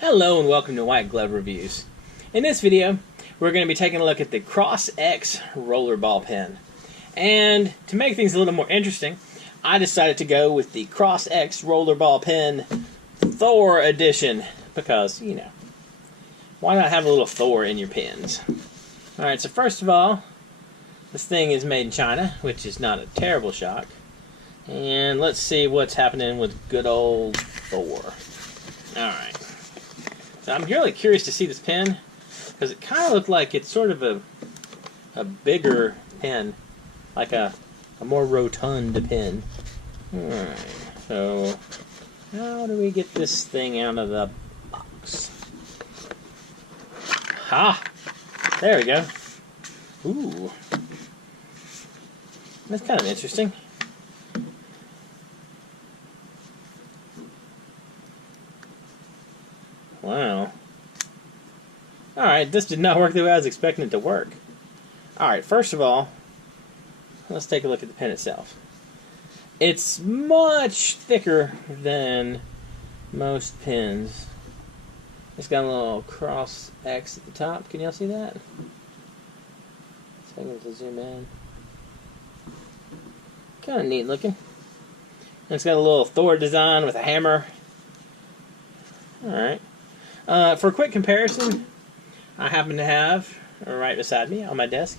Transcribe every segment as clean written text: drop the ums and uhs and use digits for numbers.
Hello and welcome to White Glove Reviews. In this video, we're going to be taking a look at the Cross X Rollerball pen. And to make things a little more interesting, I decided to go with the Cross X Rollerball pen Thor edition. Because, you know, why not have a little Thor in your pens? Alright, so first of all, this thing is made in China, which is not a terrible shock. And let's see what's happening with good old Thor. Alright. So I'm really curious to see this pen, because it kind of looked like it's sort of a bigger pen, like a more rotund pen. Alright, so how do we get this thing out of the box? Ha! There we go. Ooh. That's kind of interesting. Wow. Alright, this did not work the way I was expecting it to work. Alright, first of all, let's take a look at the pen itself. It's much thicker than most pens. It's got a little cross X at the top. Can y'all see that? So I'm going to zoom in. Kind of neat looking. And it's got a little Thor design with a hammer. Alright. For a quick comparison, I happen to have, right beside me on my desk,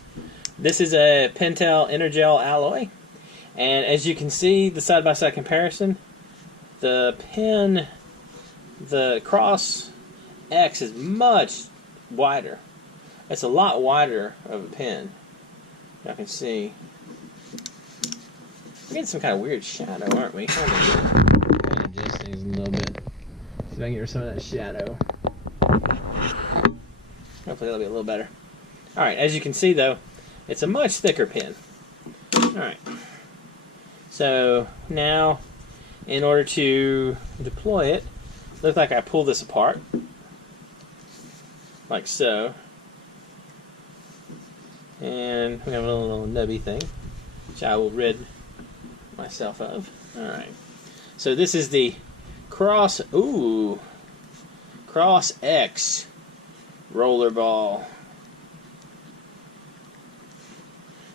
this is a Pentel Energel alloy. And as you can see, the side-by-side comparison, the pen, the Cross X is much wider. It's a lot wider of a pen. Y'all can see. We're getting some kind of weird shadow, aren't we? Let me adjust things a little bit. See if I can get rid of some of that shadow. Hopefully that'll be a little better. Alright, as you can see though, it's a much thicker pen. Alright. So now, in order to deploy it, looks like I pull this apart. Like so. And we have a little nubby thing, which I will rid myself of. Alright. So this is the Cross X Rollerball.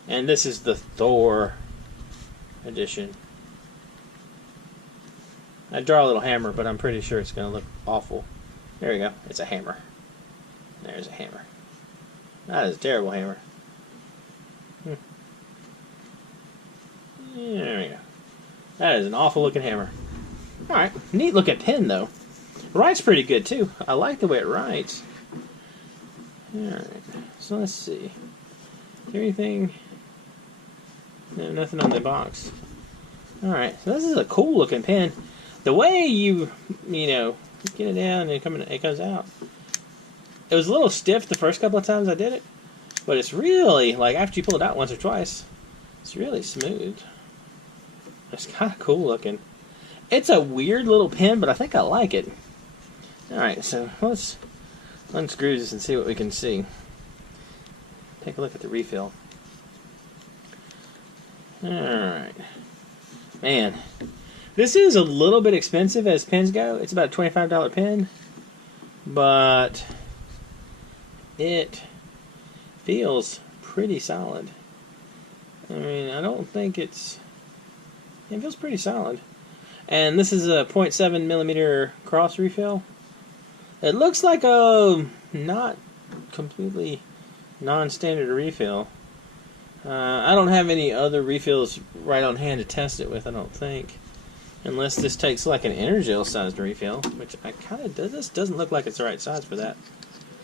And this is the Thor edition. I draw a little hammer, but I'm pretty sure it's going to look awful. There we go. It's a hammer. There's a hammer. That is a terrible hammer. There we go. That is an awful looking hammer. Alright, neat looking pen though. Writes pretty good too. I like the way it writes. Alright, so let's see. Is there anything? No, nothing on the box. Alright, so this is a cool looking pen. The way you know, get it down and it comes out. It was a little stiff the first couple of times I did it. But it's really, like after you pull it out once or twice, it's really smooth. It's kind of cool looking. It's a weird little pen, but I think I like it. Alright, so let's unscrew this and see what we can see. Take a look at the refill. Alright. Man, this is a little bit expensive as pens go. It's about a $25 pen. But it feels pretty solid. I mean, I don't think it feels pretty solid. And this is a 0.7 millimeter cross refill. It looks like a not completely non-standard refill. I don't have any other refills right on hand to test it with, I don't think. Unless this takes like an Energel sized refill, which I kind of does. This doesn't look like it's the right size for that.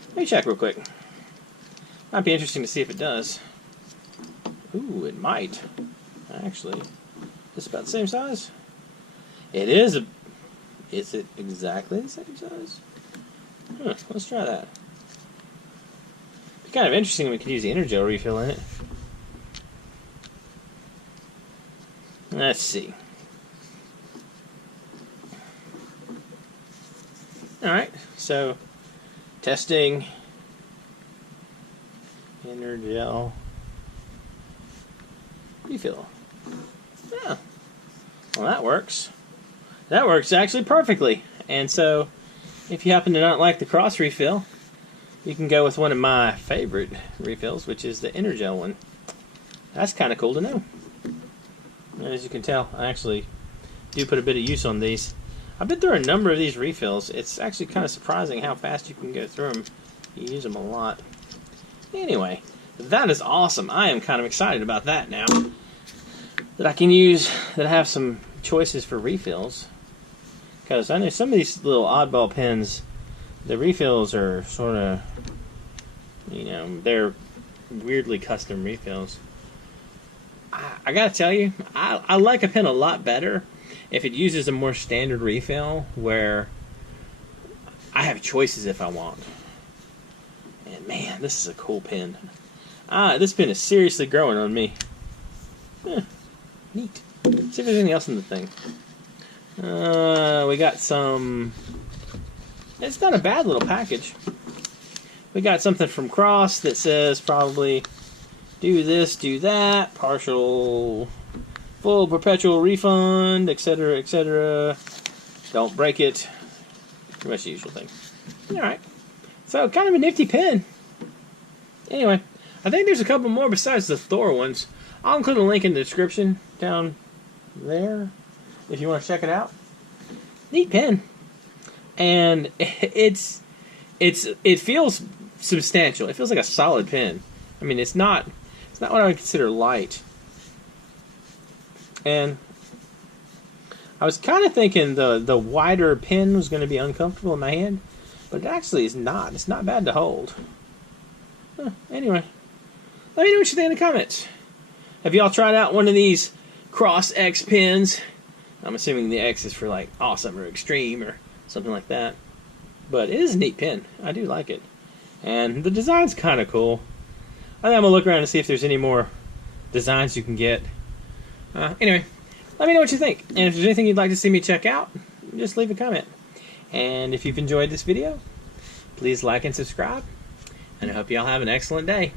Let me check real quick. Might be interesting to see if it does. Ooh, it might. Actually, it's about the same size. It is a... Is it exactly the same size? Huh, let's try that. It's kind of interesting we could use the Energel refill in it. Let's see. Alright, so testing Energel refill. Yeah. Well, that works. That works actually perfectly. And so if you happen to not like the cross refill, you can go with one of my favorite refills, which is the Energel one. That's kind of cool to know. As you can tell, I actually do put a bit of use on these. I've been through a number of these refills. It's actually kind of surprising how fast you can go through them. You use them a lot. Anyway, that is awesome. I am kind of excited about that now. That I can use, that I have some choices for refills. Because I know some of these little oddball pens, the refills are sort of, you know, they're weirdly custom refills. I gotta tell you, I like a pen a lot better if it uses a more standard refill where I have choices if I want. And man, this is a cool pen. This pen is seriously growing on me. Neat. Let's see if there's anything else in the thing. We got some... It's not a bad little package. We got something from Cross that says probably do this, do that, partial, full perpetual refund, etc., etc. Don't break it. Pretty much the usual thing. Alright. So, kind of a nifty pen. Anyway, I think there's a couple more besides the Thor ones. I'll include a link in the description down there if you want to check it out. Neat pen. And it feels substantial. It feels like a solid pen. I mean, it's not what I would consider light. And I was kind of thinking the wider pen was going to be uncomfortable in my hand, but it actually is not. It's not bad to hold. Anyway, let me know what you think in the comments. Have y'all tried out one of these Cross X pens? I'm assuming the X is for like awesome or extreme or something like that. But it is a neat pen. I do like it. And the design's kind of cool. I think I'm going to look around and see if there's any more designs you can get. Anyway, let me know what you think. And if there's anything you'd like to see me check out, just leave a comment. And if you've enjoyed this video, please like and subscribe. And I hope y'all have an excellent day.